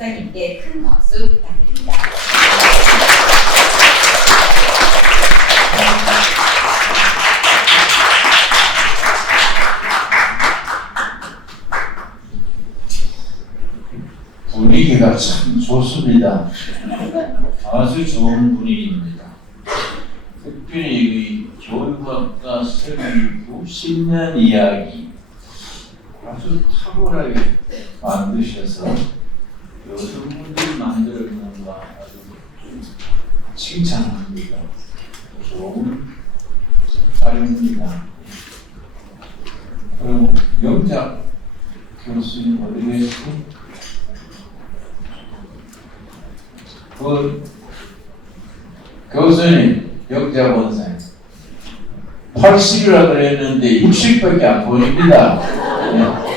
목사님께 큰 박수 부탁드립니다. 분위기가 참 좋습니다. 아주 좋은 분위기입니다. 특별히 이 교육학과 설립 10년 이야기 아주 탁월하게 만드셔서 여성분들이 만들었는가 아주 칭찬합니다. 좋은 자료입니다. 그리고 영작 교수님 어디 계시고? 교수님, 영작 원사님 80이라 그랬는데 60밖에 안 보입니다. 네.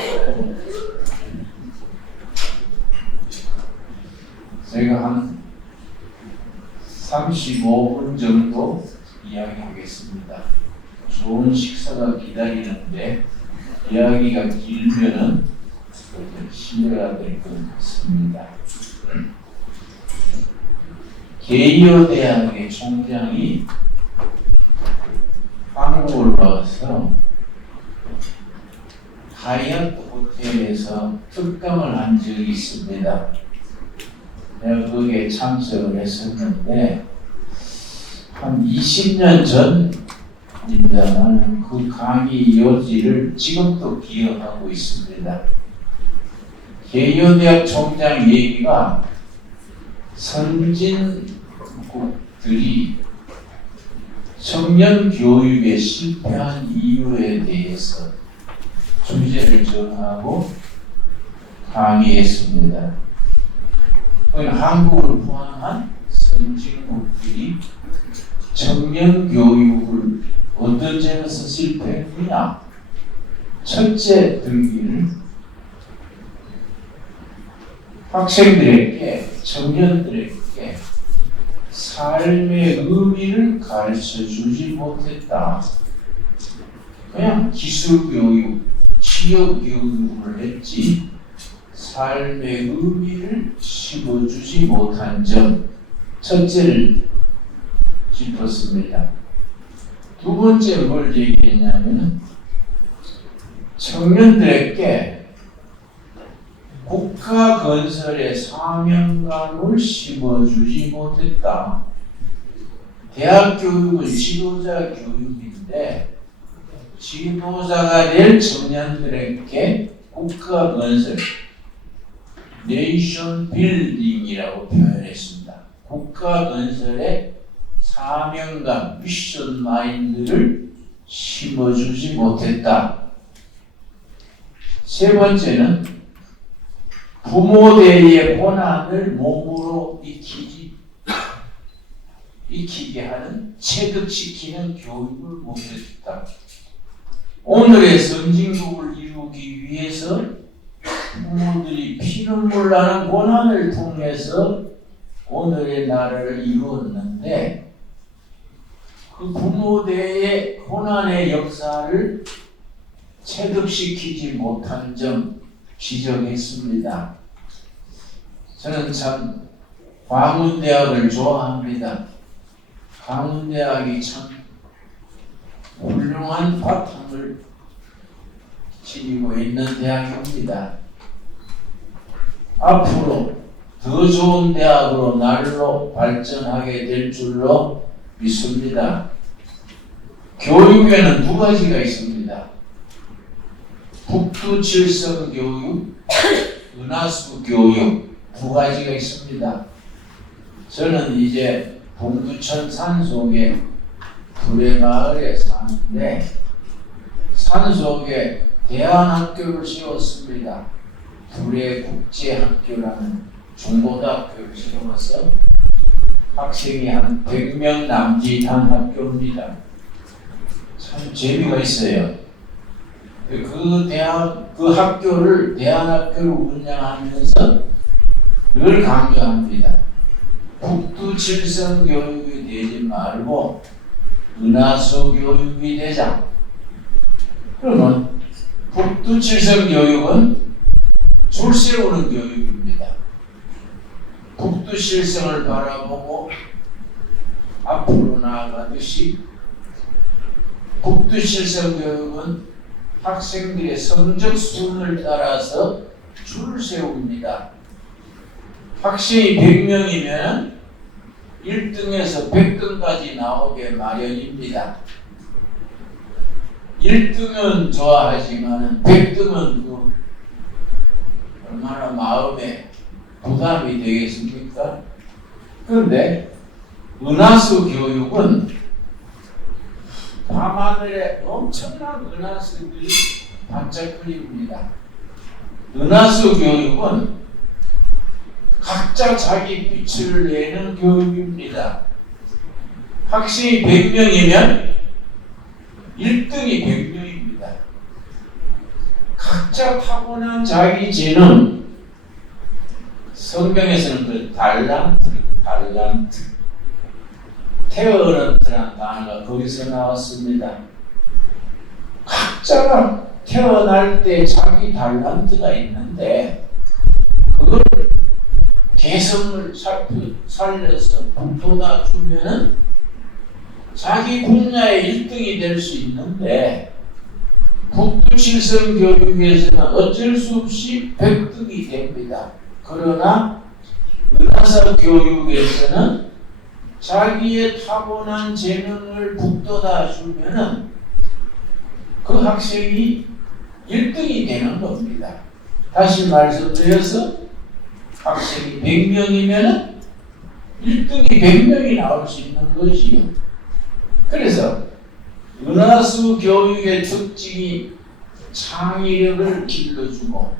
제가 한 35분 정도 이야기하겠습니다. 좋은 식사가 기다리는데 이야기가 길면은 신뢰가 될 것 같습니다. 게이오 대학의 총장이 한국을 와서 하얏트 호텔에서 특강을 한 적이 있습니다. 내가 거기에 참석을 했었는데 한 20년 전입니다. 나는 그 강의 요지를 지금도 기억하고 있습니다. 게이오 대학 총장 얘기가 선진국들이 청년 교육에 실패한 이유에 대해서 주제를 정하고 강의했습니다. 한국을 포함한 선진국들이 청년 교육을 어떤 점에서 실패했느냐? 첫째 등기를 학생들에게, 청년들에게 삶의 의미를 가르쳐주지 못했다. 그냥 기술교육, 취업교육을 했지 삶의 의미를 심어주지 못한 점, 첫째를 짚었습니다. 두 번째 뭘 얘기했냐면 청년들에게 국가 건설의 사명감을 심어주지 못했다. 대학 교육은 지도자 교육인데 지도자가 될 청년들에게 국가 건설, 네이션 빌딩이라고 표현했습니다. 국가 건설의 사명감, 미션 마인드를 심어주지 못했다. 세 번째는 부모대의 고난을 몸으로 익히게 하는, 체득시키는 교육을 못했다. 오늘의 선진국을 이루기 위해서 부모들이 피눈물 나는 고난을 통해서 오늘의 나라를 이루었는데 그 부모대의 고난의 역사를 체득시키지 못한 점 지적했습니다. 저는 참 광운대학을 좋아합니다. 광운대학이 참 훌륭한 바탕을 지니고 있는 대학입니다. 앞으로 더 좋은 대학으로 날로 발전하게 될 줄로 믿습니다. 교육에는 두 가지가 있습니다. 북두칠성 교육, 은하수 교육 두 가지가 있습니다. 저는 이제 동두천 산속에 구례마을에 사는데 산속에 대안학교를 세웠습니다. 구례국제학교라는 중고등학교를 세워서 학생이 한 100명 남짓한 학교입니다. 참 재미가 있어요. 그 학교를 대안학교를 운영하면서 늘 강조합니다. 북두칠성 교육이 되지 말고 은하수 교육이 되자. 그러면 북두칠성 교육은 줄 세우는 교육입니다. 북두실성을 바라보고 앞으로 나아가듯이 북두실성 교육은 학생들의 성적 순을 따라서 줄을 세웁니다. 학생이 100명이면 1등에서 100등까지 나오게 마련입니다. 1등은 좋아하지만 100등은 얼마나 마음에 부담이 되겠습니까? 그런데 은하수 교육은 밤하늘에 엄청난 은하수들이 반짝거립니다. 은하수 교육은 각자 자기 빛을 내는 교육입니다. 학생이 100명이면 1등이 100명입니다. 각자 타고난 자기 재능, 성경에서는 그 달란트, 태어런트라는 단어가 거기서 나왔습니다. 각자가 태어날 때 자기 달란트가 있는데 그걸 개성을 살려서 북돋아 주면은 자기 분야의 1등이 될 수 있는데 북두칠성 교육에서는 어쩔 수 없이 100등이 됩니다. 그러나 은하사 교육에서는 자기의 타고난 재능을 북돋아 주면은 그 학생이 1등이 되는 겁니다. 다시 말씀드려서 학생이 100명이면 1등이 100명이 나올 수 있는 것이요. 그래서 은하수 교육의 특징이 창의력을 길러주고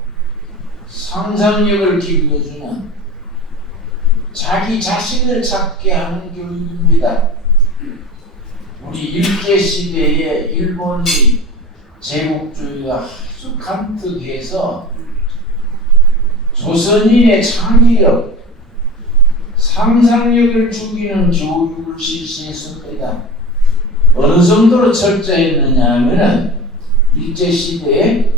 상상력을 길러주는 자기 자신을 찾게 하는 교육입니다. 우리 일제시대에 일본이 제국주의가 아주 간특해서 조선인의 창의력, 상상력을 죽이는 교육을 실시했습니다. 어느 정도로 철저했느냐 하면은 일제시대에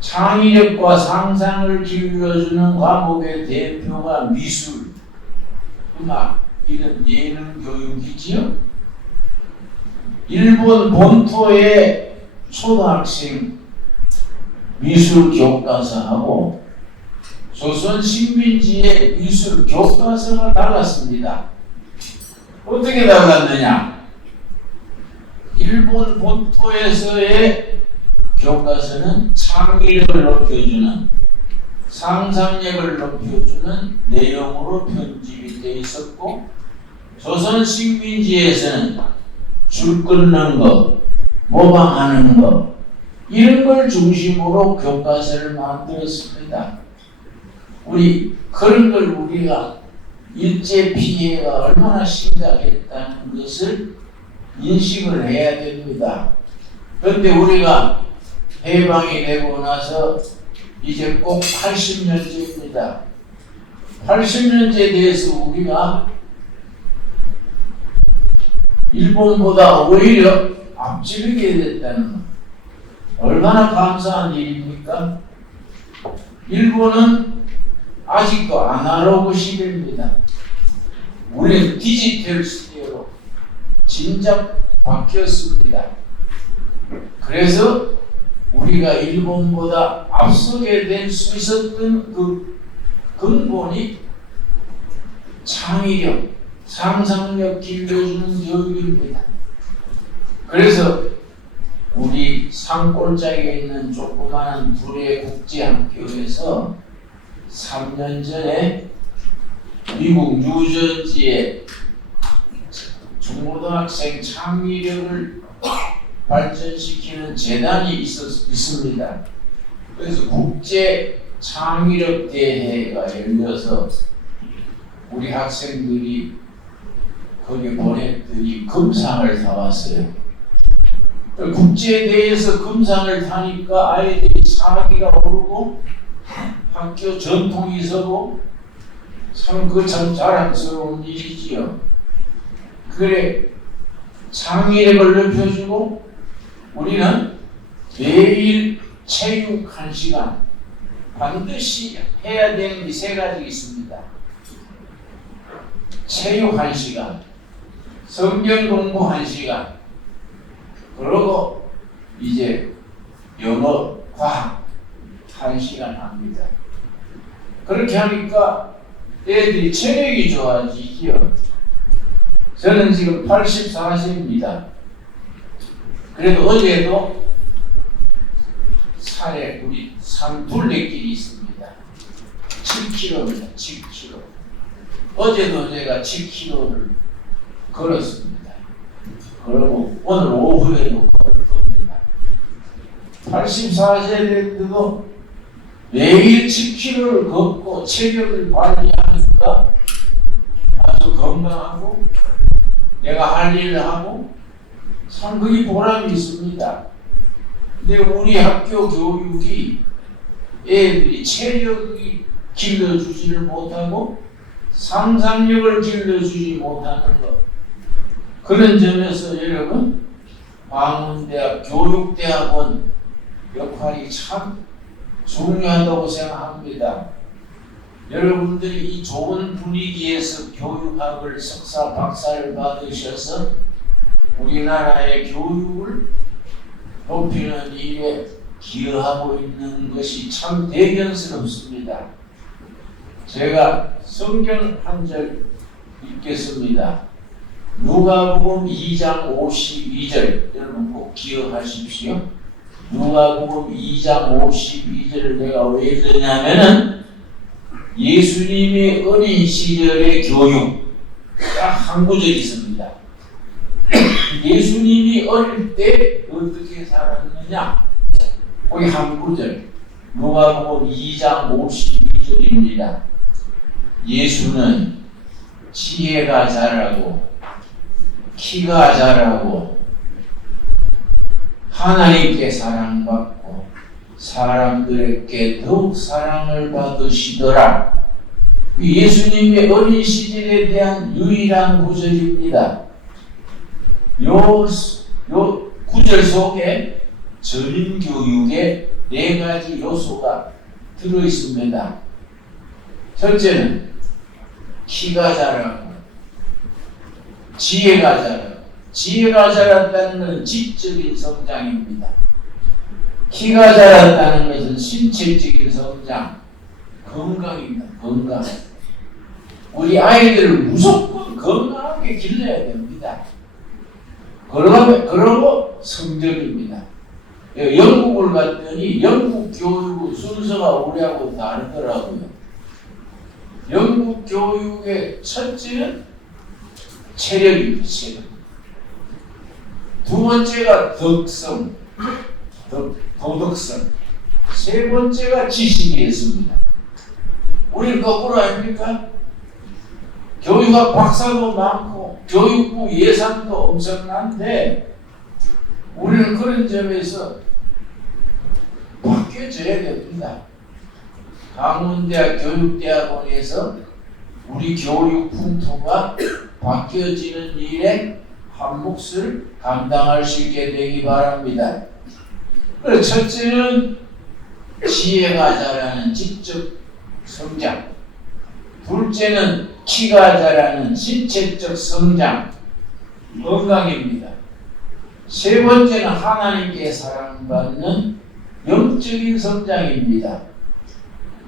창의력과 상상을 길러주는 과목의 대표가 미술, 음악, 이런 예능 교육이지요. 일본 본토의 초등학생 미술 교과서하고 조선 식민지의 미술 교과서가 달랐습니다. 어떻게 달랐느냐? 일본 본토에서의 교과서는 창의력을 높여주는, 상상력을 높여주는 내용으로 편집이 되어 있었고, 조선 식민지에서는 줄 끊는 거, 모방하는 거, 이런 걸 중심으로 교과서를 만들었습니다. 그런 걸 우리가 일제 피해가 얼마나 심각했다는 것을 인식을 해야 됩니다. 그런데 우리가 해방이 되고 나서 이제 꼭 80년째입니다. 80년째에 대해서 우리가 일본보다 오히려 앞지르게 됐다는 것. 얼마나 감사한 일입니까? 일본은 아직도 아날로그 시대입니다. 우리는 디지털 시대로 진작 바뀌었습니다. 그래서 우리가 일본보다 앞서게 될 수 있었던 그 근본이 창의력, 상상력 길러주는 교육입니다. 그래서 우리 산골짜기에 있는 조그마한 불의 국제학교에서 3년 전에 미국 뉴저지에 중고등학생 창의력을 발전시키는 재단이 있습니다. 그래서 국제 창의력 대회가 열려서 우리 학생들이 거기 보냈더니 금상을 타왔어요. 국제대회에서 금상을 타니까 아이들이 사기가 오르고 학교 전통이 서고 참 자랑스러운 일이지요. 그래 창의력을 높여주고 우리는 매일 체육 1시간 반드시 해야 되는 이 3가지 있습니다. 체육 1시간, 성경 공부 1시간, 그리고 이제 영어, 과학 1시간 합니다. 그렇게 하니까 애들이 체력이 좋아지지요. 저는 지금 84세입니다. 그래도 어제도 산에 우리 산둘레길이 있습니다. 7km입니다. 7km. 어제도 제가 7km를 걸었습니다. 그리고 오늘 오후에도 걸을 겁니다. 84세 됐도 매일 10km를 걷고 체력을 관리하니까 아주 건강하고 내가 할 일을 하고 참 그게 보람이 있습니다. 근데 우리 학교 교육이 애들이 체력이 길러주지를 못하고 상상력을 길러주지 못하는 것, 그런 점에서 여러분 광운대학 교육대학원 역할이 참 중요하다고 생각합니다. 여러분들이 이 좋은 분위기에서 교육학을 석사 박사를 받으셔서 우리나라의 교육을 높이는 일에 기여하고 있는 것이 참 대견스럽습니다. 제가 성경 한 절 읽겠습니다. 누가복음 2장 52절, 여러분 꼭 기억하십시오. 누가복음 2장 52절을 내가 왜 읽느냐면은 예수님의 어린 시절의 교육, 딱 한 구절 있습니다. 예수님이 어릴 때 어떻게 살았느냐, 거기 한 구절, 누가복음 2장 52절입니다. 예수는 지혜가 자라고 키가 자라고 하나님께 사랑받고 사람들에게 더욱 사랑을 받으시더라. 예수님의 어린 시절에 대한 유일한 구절입니다. 요 구절 속에 전인 교육의 4가지 요소가 들어있습니다. 첫째는 키가 자라고 지혜가 자라고, 지혜가 자랐다는 것은 지적인 성장입니다. 키가 자랐다는 것은 신체적인 성장, 건강입니다. 건강. 우리 아이들을 무조건 건강하게 길러야 됩니다. 그러고 성적입니다. 영국을 갔더니 영국 교육 순서가 우리하고 다르더라고요. 영국 교육의 첫째는 체력입니다. 체력. 두 번째가 덕성, 도덕성. 세 번째가 지식이었습니다. 우리는 거꾸로 아닙니까? 교육학 박사도 많고 교육부 예산도 엄청난데 우리는 그런 점에서 바뀌어져야 됩니다. 강원대학 교육대학원에서 우리 교육 풍토가 바뀌어지는 일에 한 몫을 감당할 수 있게 되기 바랍니다. 그래서 첫째는 지혜가 자라는 지적 성장, 둘째는 키가 자라는 신체적 성장, 건강입니다. 세 번째는 하나님께 사랑받는 영적인 성장입니다.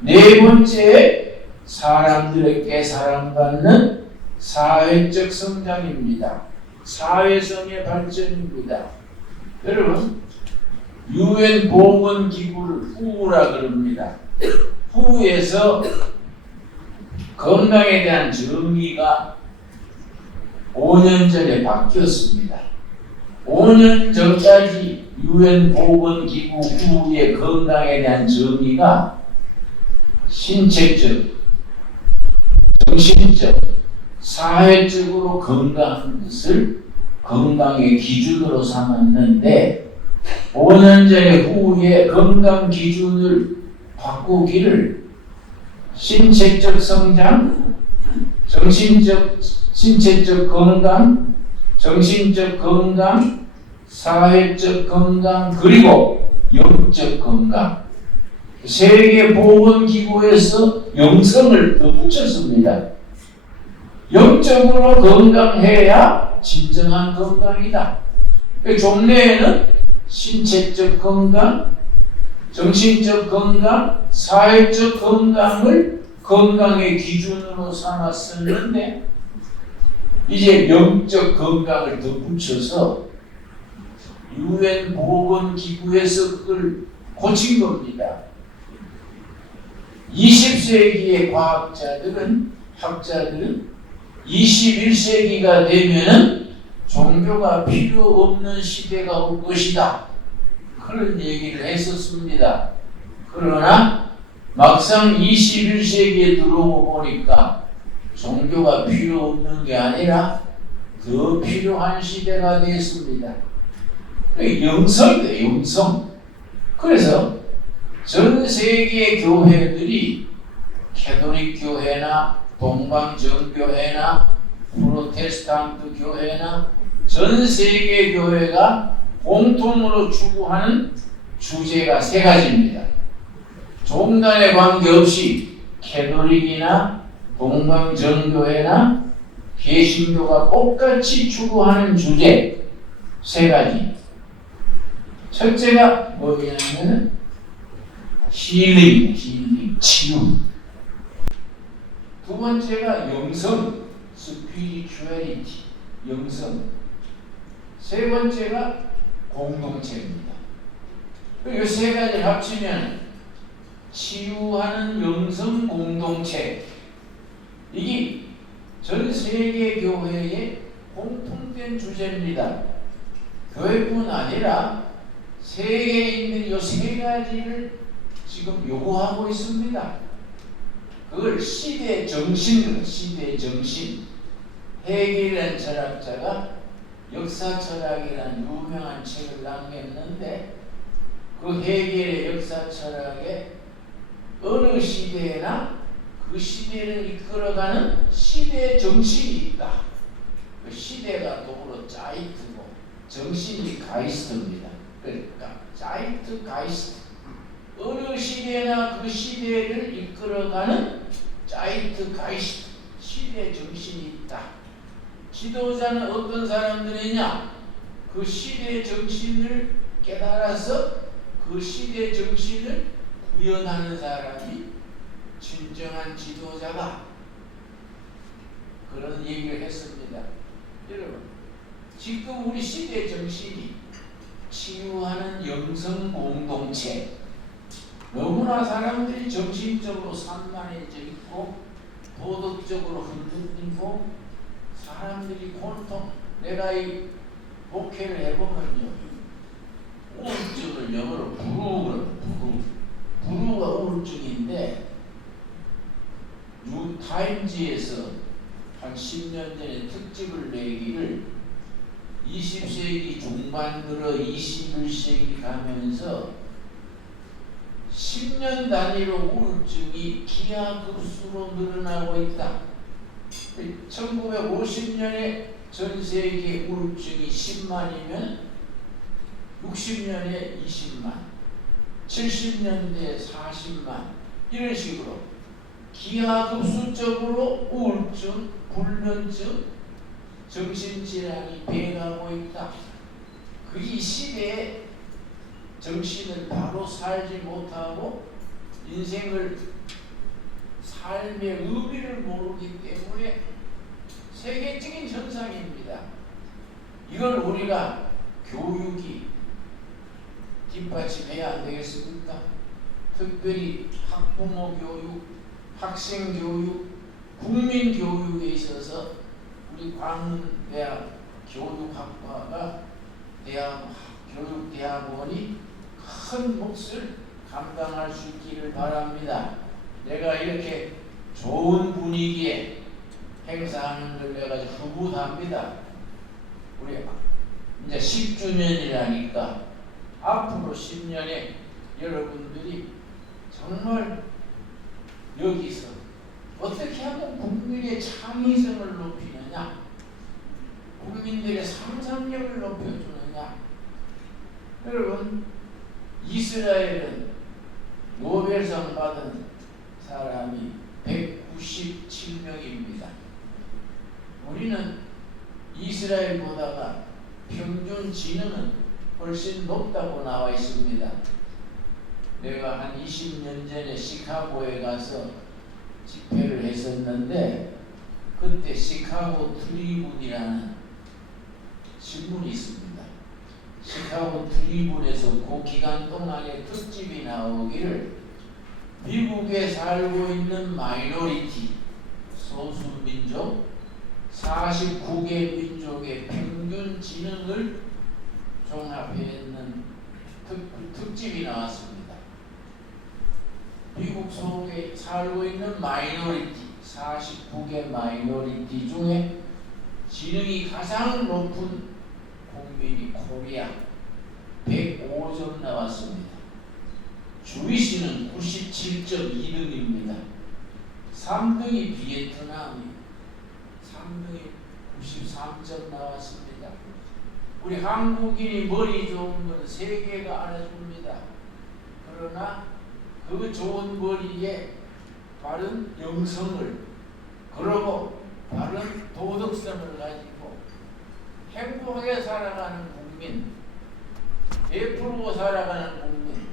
네 번째, 사람들에게 사랑받는 사회적 성장입니다. 사회성의 발전입니다. 여러분, UN 보건기구를 WHO라 그럽니다. WHO에서 건강에 대한 정의가 5년 전에 바뀌었습니다. 5년 전까지 UN 보건기구 WHO의 건강에 대한 정의가 신체적, 정신적, 사회적으로 건강한 것을 건강의 기준으로 삼았는데 5년 전에 후에 건강 기준을 바꾸기를 신체적 성장, 신체적 건강, 정신적 건강, 사회적 건강, 그리고 영적 건강. 세계보건기구에서 영성을 더 붙였습니다. 영적으로 건강해야 진정한 건강이다. 종래에는 신체적 건강, 정신적 건강, 사회적 건강을 건강의 기준으로 삼았었는데 이제 영적 건강을 덧붙여서 유엔 보건기구에서 그걸 고친 겁니다. 20세기의 학자들은 21세기가 되면은 종교가 필요 없는 시대가 올 것이다. 그런 얘기를 했었습니다. 그러나 막상 21세기에 들어오고 보니까 종교가 필요 없는 게 아니라 더 필요한 시대가 되었습니다. 영성이다, 영성. 그래서 전 세계 교회들이 캐톨릭 교회나 동방정교회나 프로테스탄트 교회나 전 세계 교회가 공통으로 추구하는 주제가 세 가지입니다. 종단에 관계없이 캐톨릭이나 동방정교회나 개신교가 똑같이 추구하는 주제 세 가지. 첫째가 뭐냐면 힐링, 치유. 두 번째가 영성, 스피리추얼리티, 영성. 세 번째가 공동체입니다. 이 세 가지를 합치면 치유하는 영성 공동체. 이게 전 세계 교회의 공통된 주제입니다. 교회뿐 아니라 세계인들이 이 세 가지를 지금 요구하고 있습니다. 그걸 시대 정신. 헤겔이라는 철학자가 역사 철학이라는 유명한 책을 남겼는데 그 헤겔의 역사 철학에 어느 시대나 그 시대를 이끌어가는 시대 정신이 있다. 그 시대가 도구로 자이트고 정신이 가이스트입니다. 그러니까 자이트 가이스트. 어느 시대나 그 시대를 이끌어가는 자이트 가이스트, 시대 정신이 있다. 지도자는 어떤 사람들이냐? 그 시대 정신을 깨달아서 그 시대 정신을 구현하는 사람이 진정한 지도자가, 그런 얘기를 했습니다. 여러분, 지금 우리 시대 정신이 치유하는 영성 공동체, 너무나 사람들이 정신적으로 산만해져 있고 도덕적으로 흔들리고 사람들이 고통, 내가 이 목회를 해보면요, 우울증을 영어로 부루가 우울증인데 타임지에서 한 10년 전에 특집을 내기를 20세기 중반 들어 21세기 가면서 10년 단위로 우울증이 기하급수로 늘어나고 있다. 1950년에 전 세계 우울증이 10만이면 60년에 20만, 70년대에 40만, 이런 식으로 기하급수적으로 우울증, 불면증, 정신질환이 배가고 있다. 그 시대에 정신을 바로 살지 못하고 인생을, 삶의 의미를 모르기 때문에 세계적인 현상입니다. 이걸 우리가 교육이 뒷받침해야 안 되겠습니까? 특별히 학부모 교육, 학생 교육, 국민 교육에 있어서 우리 광운대학 교육학과가 교육대학원이 큰 몫을 감당할 수 있기를 바랍니다. 내가 이렇게 좋은 분위기에 행사하는 걸 내가 흐뭇합니다. 우리 이제 10주년이라니까 앞으로 10년에 여러분들이 정말 여기서 어떻게 하면 국민의 창의성을 높이느냐, 국민들의 상상력을 높여주느냐. 여러분, 이스라엘은 노벨상 받은 사람이 197명입니다. 우리는 이스라엘보다가 평균 지능은 훨씬 높다고 나와 있습니다. 내가 한 20년 전에 시카고에 가서 집회를 했었는데 그때 시카고 트리뷴이라는 신문이 있습니다. 시카고 트리뷴에서 그 기간 동안에 특집이 나오기를 미국에 살고 있는 마이너리티 소수민족 49개 민족의 평균 지능을 종합했는 특집이 나왔습니다. 미국 속에 살고 있는 마이너리티 49개 마이너리티 중에 지능이 가장 높은 국민이 코리아 105점 나왔습니다. 주위시는 97.2등입니다. 3등이 비에트남이 3등이 93점 나왔습니다. 우리 한국인이 머리 좋은 건 세계가 알아줍니다. 그러나 그 좋은 머리에 바른 영성을 그러고 바른 도덕성을 가지고 행복하게 살아가는 국민, 베풀고 살아가는 국민,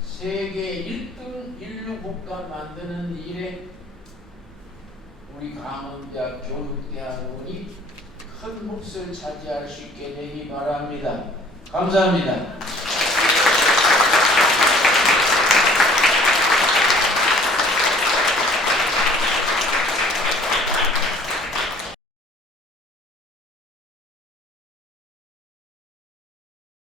세계 1등 인류 국가 만드는 일에 우리 강원대학 교육대학원이 큰 몫을 차지할 수 있게 되기 바랍니다. 감사합니다.